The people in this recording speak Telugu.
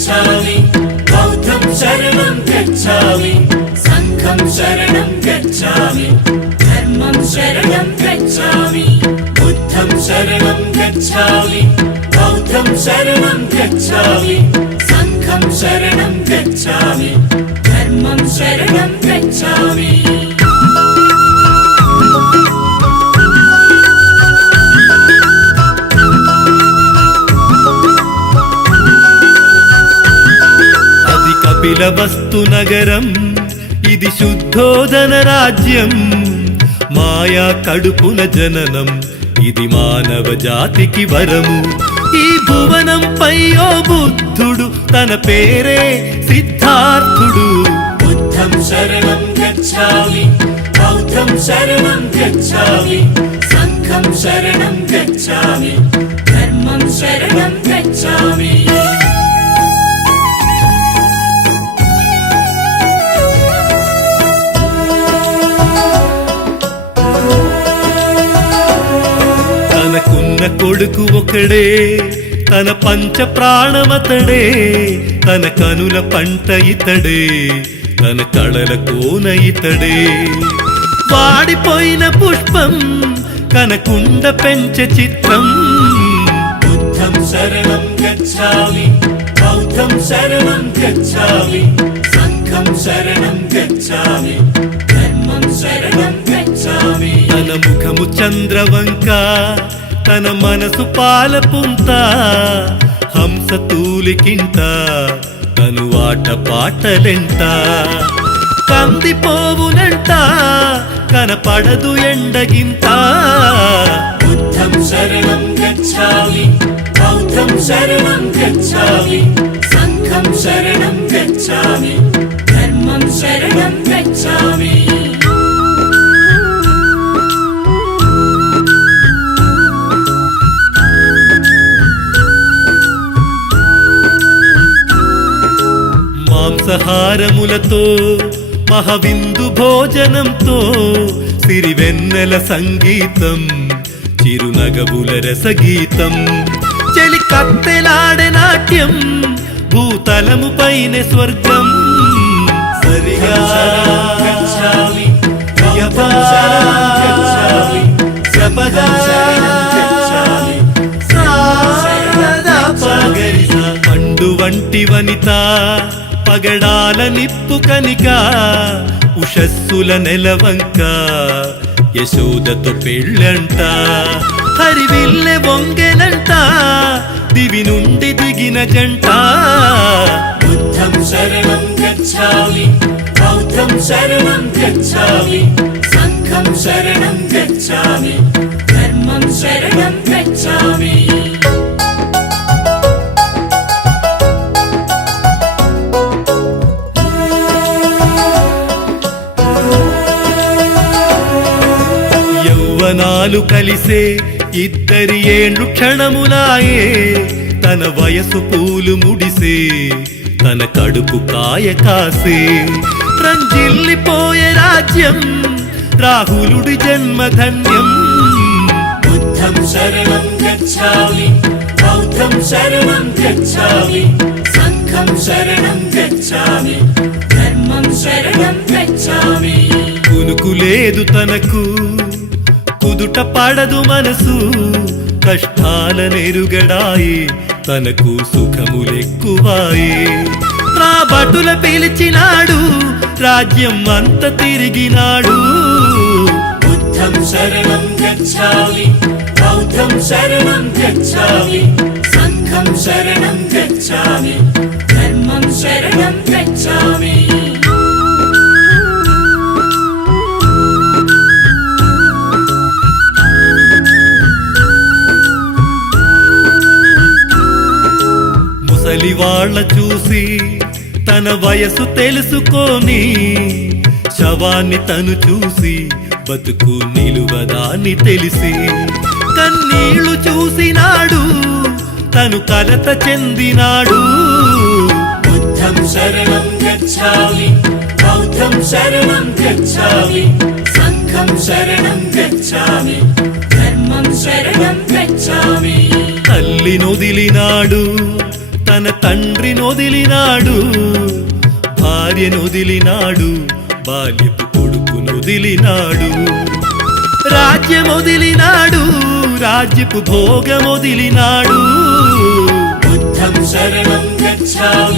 गच्छामि बौद्धं शरणं गच्छामि सङ्घं शरणं गच्छामि धर्मं शरणं गच्छामि बुद्धं शरणं गच्छामि बौद्धं शरणं गच्छामि सङ्घं शरणं गच्छामि धर्मं शरणं गच्छामि నీలవస్తు నగరం ఇది శుద్ధోదన రాజ్యం. మాయా కడుపున జననం ఇది మానవ జాతికి వరము. ఈ భువనం పై ఓ బుద్ధుడు తన పేరే సిద్ధార్థుడు. బుద్ధం శరణం గచ్చామి బౌద్ధం శరణం గచ్చామి సంఘం శరణం గచ్చామి ధర్మం శరణం గచ్చామి. తన కొడుకు ఒకడే తన పంచ ప్రాణమతడే తన కనుల పంట ఇతడే తన కళల కోన ఇతడే. వాడిపోయిన పుష్పం కనకుండ పెంచ చిత్రం. బుద్ధం శరణం గచ్చామి బౌద్ధం శరణం గచ్చామి సంఘం శరణం గచ్చామి ధర్మం శరణం గచ్చామి. తన ముఖము చంద్రవంక ತನ ಮನಸ್ಸು ಪಾಲ ಪುಂತ ಹಂಸ ತೂಲಿಕ್ಕಿಂತ తను ఆట పాటలెంట కందిపోవునంట కనపడదు ఎండగింత. బుద్ధం శరణం గచ్చామి బౌద్ధం శరణం గచ్చామి సంఘం శరణం గచ్చామి మాంసహారములతో మహవిందు భోజనంతో సిరివెన్నెల సంగీతం చిరునగబుల రసగీతం చెలి కత్తెలాడే నాట్యం భూతలము పైన స్వర్గం. సరిగా పండు వంటి వనిత పగడాల నిప్పు కనిక ఉషస్సుల నెలవంక యశోదతో పెళ్ళంట. హరి హరివిల్లె వంగెనంట దివి నుండి దిగిన జంట. శరణం గచ్చామి సంఘం శరణం గచ్చామి ధర్మం శరణం యవ్వనాలు కలిసే ఇద్దరి ఏండ్లు క్షణములాయే తన వయసు పూలు ముడిసే తన కడుపు కాయ కాసే. రంజిల్లిపోయే రాజ్యం రాహులుడి జన్మధన్యం. బుద్ధం శరణం గచ్చామి బౌద్ధం శరణం గచ్చామి సంఘం శరణం గచ్చామి ధర్మం శరణం గచ్చామి. కునుకు లేదు తనకు కుదుట పడదు మనసు. కష్టాల నెరుగడాయి తనకు సుఖములెక్కువాయి. రాబటుల పిలిచినాడు రాజ్యం అంత తిరిగినాడు. బుద్ధం శరణం గచ్చామి బౌద్ధం శరణం గచ్చామి సంఘం శరణం గచ్చామి ధర్మం శరణం గచ్చామి. ముసలివాళ్ళ చూసి తన వయసు తెలుసుకొని శవాన్ని తను చూసి బతుకు నిలువదాని తెలిసి కన్నీళ్ళు చూసినాడు తను కలత చెందినాడు. బుద్ధం శరణం గచ్చామి బౌద్ధం శరణం గచ్చామి సంఘం శరణం గచ్చామి ధర్మం శరణం గచ్చామి. తల్లినొదిలినాడు తన తండ్రి నొదిలినాడు భార్య నొదిలినాడు బాల్యపు కొడుకును నొదిలినాడు. రాజ్యం వదిలినాడు రాజ్యపు భోగమొదిలినాడు బుద్ధం శరణం గచ్ఛామి